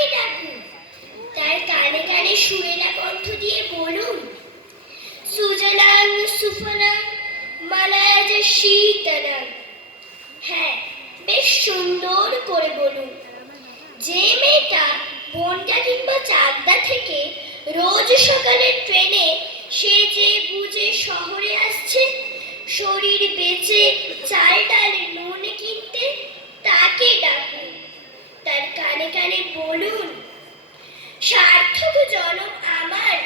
কাকে ডাকুন? তার কানে কানে সুরেলা কণ্ঠ দিয়ে বলুন, সুজলাং সুফলাং মালায়াজ শীতলাং। হ্যাঁ, বেশ সুন্দর করে বলুন। যে মেয়েটা বনগা কিংবা চাকদা থেকে রোজ সকালে ট্রেনে সেজে বুঝে শহরে আসছে শরীর বেচে চাল ডাল নুন কিনতে, তাকে ডাকুন। তার কানে কানে বলুন, সার্থক জনম আমার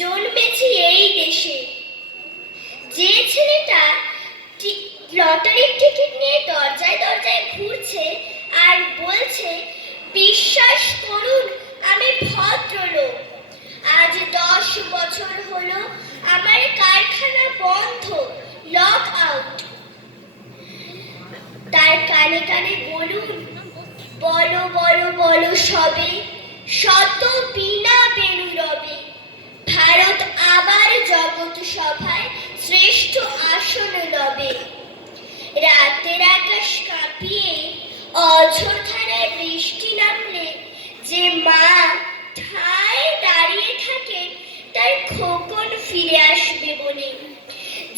জন্মেছি এই দেশে। যে ছেলেটা লটারির টিকিট নিয়ে দরজায় দরজায় ঘুরছে আর বলছে, বিশ্বাস করুন আমি ভদ্রলোক, আজ 10 বছর হলো আমার কারখানা বন্ধ, লক আউট। তার কানে কানে বলুন, বলো বলো বলো সবে, শত বিনা বেনু রবে, ভারত আবার জগৎ সভায় শ্রেষ্ঠ আসন লবে। রাতের আকাশ কাঁপিয়ে অঝোর ধারায় বৃষ্টি নামলে যে মা ঠায় দাঁড়িয়ে থাকে তার খোকন ফিরে আসবে বলে,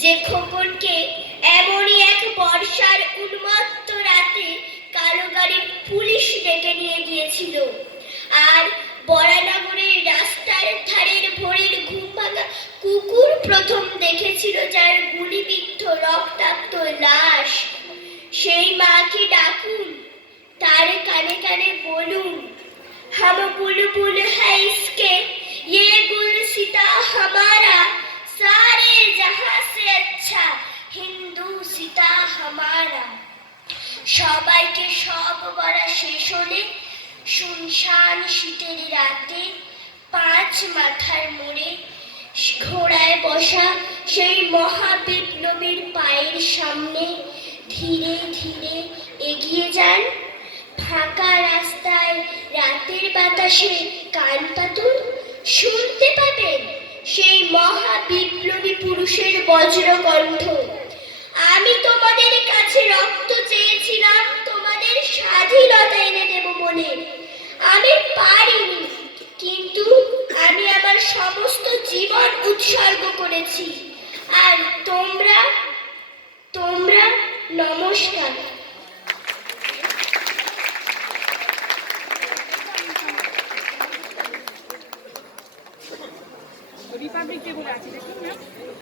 যে খোকনকে এমনই এক বর্ষার উন্মত্ত রাতে কালো গাড়ির পুলিশ ডেকে নিয়ে গিয়েছিল, আর বরানগরের রাস্তার ধারের ভোরের ঘুম ভাঙা কুকুর প্রথম দেখেছিল যার গুলিবিদ্ধ রক্তাক্ত লাশ, সেই মাকে ডাকুন। তার কানে কানে বলুন, हम बुलबुल है इसके, ये गुलसिता हमारा, सारे जहां से अच्छा हिंदू सिता हमारा। সবাইকে সব বলা শেষ হলে শুনশান শীতের রাতে 5 মাথার মোড়ে ঘোড়ায় বসা সেই মহাবিপ্লবীর পায়ের সামনে ধীরে ধীরে এগিয়ে যান। ফাঁকা রাস্তায় রাতের বাতাসে কান পাতুন, শুনতে পাবেন সেই মহাবিপ্লবী পুরুষের বজ্রকণ্ঠ, আমি তোমাদের কাছে রক্ত চেয়েছিলাম তোমাদের স্বাধীনতা এনে দেব বলে, আমি পারিনি, কিন্তু আমি আমার সমস্ত জীবন উৎসর্গ করেছি। আর তোমরা নমস্কার।